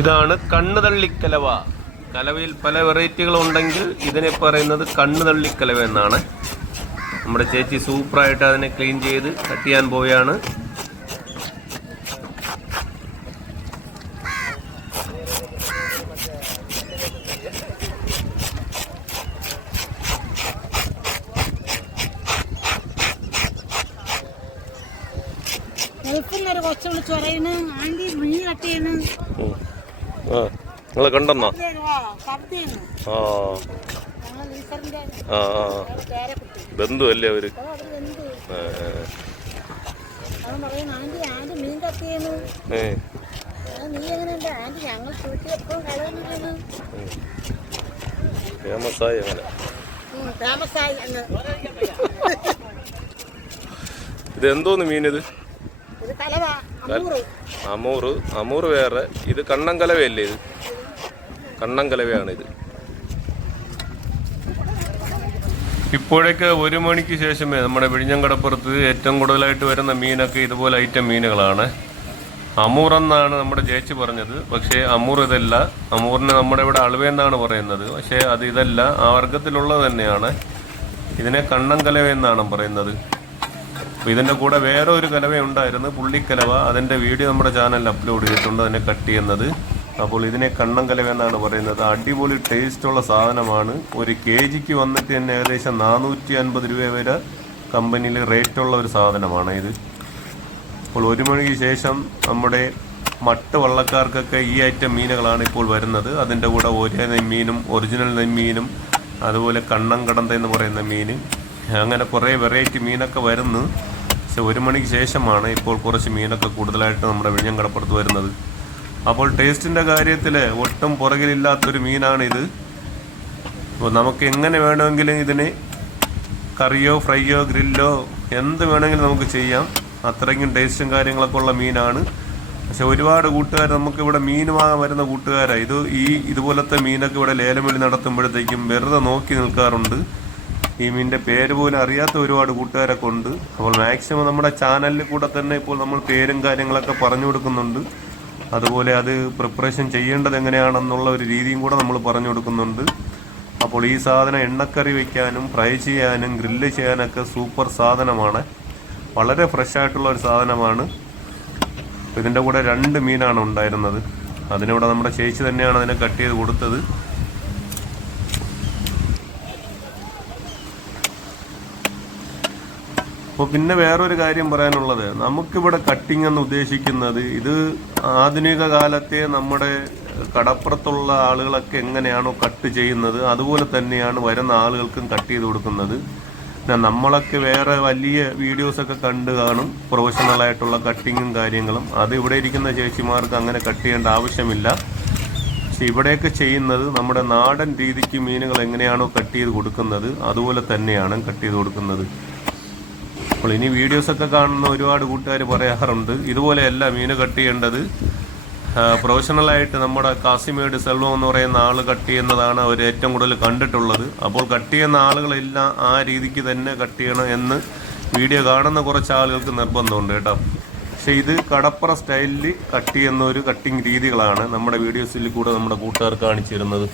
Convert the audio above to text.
ഇതാണ് കണ്ണു തള്ളിക്കലവ കലവയിൽ പല വെറൈറ്റികളുണ്ടെങ്കിൽ ഇതിനെ പറയുന്നത് കണ്ണു തള്ളിക്കലവ എന്നാണ്. നമ്മുടെ ചേച്ചി സൂപ്പറായിട്ട് അതിനെ ക്ലീൻ ചെയ്ത് കട്ട് ചെയ്യാൻ പോവുകയാണ് ഗൾഫിൽ ഒരു കൊച്ചു വിളിച്ചു പറയുന്നു ആന്റി മീൻ കട്ട് നിങ്ങൾ കണ്ടെന്നോ? ആ. ആ ബന്ധു അല്ലേ അവർ? ഫേമസായി അങ്ങനെ. ഇതെന്തോന്ന് ആയി എന്ന് ഇത് എന്തോന്ന് മീൻ ഇത് ഇത് കലവ അമ്മൂറ് അമൂറ് അമൂറ് വേറെ. ഇത് കണ്ണങ്കലവയല്ലേ ഇത്? കണ്ണങ്കലവയാണ് ഇത് ഇപ്പോഴേക്ക് ഒരു മണിക്ക് ശേഷമേ നമ്മുടെ വിഴിഞ്ഞങ്കടപ്പുറത്ത് ഏറ്റവും കൂടുതലായിട്ട് വരുന്ന മീനൊക്കെ ഇതുപോലെ ഐറ്റം മീനുകളാണ്. അമൂർ എന്നാണ് നമ്മുടെ ജയിച്ച് പറഞ്ഞത്. പക്ഷേ അമൂർ ഇതല്ല. അമൂറിന് നമ്മുടെ ഇവിടെ അളുവെന്നാണ് പറയുന്നത്. പക്ഷേ അത് ഇതല്ല. ആ വർഗത്തിലുള്ളത് തന്നെയാണ്. ഇതിനെ കണ്ണങ്കലവ എന്നാണ് പറയുന്നത്. അപ്പോൾ ഇതിന്റെ കൂടെ വേറെ ഒരു കലവ ഉണ്ടായിരുന്നു പുള്ളിക്കലവ. അതിന്റെ വീഡിയോ നമ്മുടെ ചാനലിൽ അപ്ലോഡ് ചെയ്തിട്ടുണ്ട് അതിനെ കട്ട് ചെയ്യുന്നത്. അപ്പോൾ ഇതിനെ കണ്ണം കലവ എന്നാണ് പറയുന്നത്. അടിപൊളി ടേസ്റ്റുള്ള സാധനമാണ്. ഒരു കെ ജിക്ക് വന്നിട്ട് തന്നെ ഏകദേശം നാനൂറ്റി അൻപത് രൂപ വരെ കമ്പനിയിൽ റേറ്റുള്ള ഒരു സാധനമാണ് ഇത്. അപ്പോൾ ഒരു മണിക്ക് ശേഷം നമ്മുടെ മട്ട് വള്ളക്കാർക്കൊക്കെ ഈ ഐറ്റം മീനുകളാണ് ഇപ്പോൾ വരുന്നത്. അതിന്റെ കൂടെ ഒരേ നെയ്മീനും ഒറിജിനൽ നെയ്മീനും അതുപോലെ കണ്ണം കടന്ത എന്ന് പറയുന്ന മീൻ. അങ്ങനെ കുറേ വെറൈറ്റി മീനൊക്കെ വരുന്നു. പക്ഷെ ഒരു മണിക്ക് ശേഷമാണ് ഇപ്പോൾ കുറച്ച് മീനൊക്കെ കൂടുതലായിട്ട് നമ്മുടെ വിഴിഞ്ഞം കടപ്പുറത്ത് വരുന്നത്. അപ്പോൾ ടേസ്റ്റിന്റെ കാര്യത്തിൽ ഒട്ടും പുറകിലില്ലാത്തൊരു മീനാണിത്. അപ്പോൾ നമുക്ക് എങ്ങനെ വേണമെങ്കിലും ഇതിനെ കറിയോ ഫ്രൈയോ ഗ്രില്ലോ എന്ത് വേണമെങ്കിലും നമുക്ക് ചെയ്യാം. അത്രയ്ക്കും ടേസ്റ്റും കാര്യങ്ങളൊക്കെ ഉള്ള മീനാണ്. പക്ഷെ ഒരുപാട് കൂട്ടുകാർ നമുക്ക് ഇവിടെ മീൻ വാങ്ങാൻ വരുന്ന കൂട്ടുകാരാണ് ഇത് ഈ ഇതുപോലത്തെ മീനൊക്കെ ഇവിടെ ലേലം വിളി നടത്തുമ്പോഴത്തേക്കും വെറുതെ നോക്കി നിൽക്കാറുണ്ട്. ഈ പേര് പോലും അറിയാത്ത ഒരുപാട് കൂട്ടുകാരൊക്കെ ഉണ്ട് അപ്പോൾ മാക്സിമം നമ്മുടെ ചാനലിൽ കൂടെ തന്നെ ഇപ്പോൾ നമ്മൾ പേരും കാര്യങ്ങളൊക്കെ പറഞ്ഞു കൊടുക്കുന്നുണ്ട്. അതുപോലെ അത് പ്രിപ്പറേഷൻ ചെയ്യേണ്ടത് എങ്ങനെയാണെന്നുള്ള ഒരു രീതിയും കൂടെ നമ്മൾ പറഞ്ഞു കൊടുക്കുന്നുണ്ട്. അപ്പോൾ ഈ സാധനം എണ്ണക്കറി വയ്ക്കാനും ഫ്രൈ ചെയ്യാനും ഗ്രില്ല് ചെയ്യാനൊക്കെ സൂപ്പർ സാധനമാണ്. വളരെ ഫ്രഷ് ആയിട്ടുള്ള ഒരു സാധനമാണ്. ഇതിന്റെ കൂടെ രണ്ട് മീനാണ് ഉണ്ടായിരുന്നത്. അതിനിവിടെ നമ്മുടെ ചേച്ചി തന്നെയാണ് അതിനെ കട്ട് ചെയ്ത് കൊടുത്തത്. അപ്പോൾ പിന്നെ വേറൊരു കാര്യം പറയാനുള്ളത്. നമുക്കിവിടെ കട്ടിംഗ് എന്ന് ഉദ്ദേശിക്കുന്നത് ഇത് ആധുനിക കാലത്തെ നമ്മുടെ കടപ്പുറത്തുള്ള ആളുകളൊക്കെ എങ്ങനെയാണോ കട്ട് ചെയ്യുന്നത് അതുപോലെ തന്നെയാണ് വരുന്ന ആളുകൾക്കും കട്ട് ചെയ്ത് കൊടുക്കുന്നത്. നമ്മളൊക്കെ വേറെ വലിയ വീഡിയോസൊക്കെ കണ്ട് കാണും പ്രൊഫഷണൽ ആയിട്ടുള്ള കട്ടിങ്ങും കാര്യങ്ങളും. അത് ഇവിടെ ഇരിക്കുന്ന ചേച്ചിമാർക്ക് അങ്ങനെ കട്ട് ചെയ്യേണ്ട ആവശ്യമില്ല. പക്ഷെ ഇവിടെയൊക്കെ ചെയ്യുന്നത് നമ്മുടെ നാടൻ രീതിക്ക് മീനുകൾ എങ്ങനെയാണോ കട്ട് ചെയ്ത് കൊടുക്കുന്നത് അതുപോലെ തന്നെയാണ് കട്ട് ചെയ്ത് കൊടുക്കുന്നത്. അപ്പോൾ ഇനി വീഡിയോസൊക്കെ കാണുന്ന ഒരുപാട് കൂട്ടുകാർ പറയാറുണ്ട്. ഇതുപോലെയല്ല മീൻ കട്ട് ചെയ്യേണ്ടത്. പ്രൊഫഷണലായിട്ട് നമ്മുടെ കാസിമേഡ് സെൽവം എന്ന് പറയുന്ന ആൾ കട്ട് ചെയ്യുന്നതാണ് അവർ ഏറ്റവും കൂടുതൽ കണ്ടിട്ടുള്ളത്. അപ്പോൾ കട്ട് ചെയ്യുന്ന ആളുകളെല്ലാം ആ രീതിക്ക് തന്നെ കട്ട് ചെയ്യണം എന്ന് വീഡിയോ കാണുന്ന കുറച്ച് ആളുകൾക്ക് നിർബന്ധമുണ്ട് കേട്ടോ. പക്ഷെ ഇത് കടപ്പുറ സ്റ്റൈലിൽ കട്ട് ചെയ്യുന്ന ഒരു കട്ടിങ് രീതികളാണ് നമ്മുടെ വീഡിയോസിൽ കൂടെ നമ്മുടെ കൂട്ടുകാർ കാണിച്ചു തരുന്നത്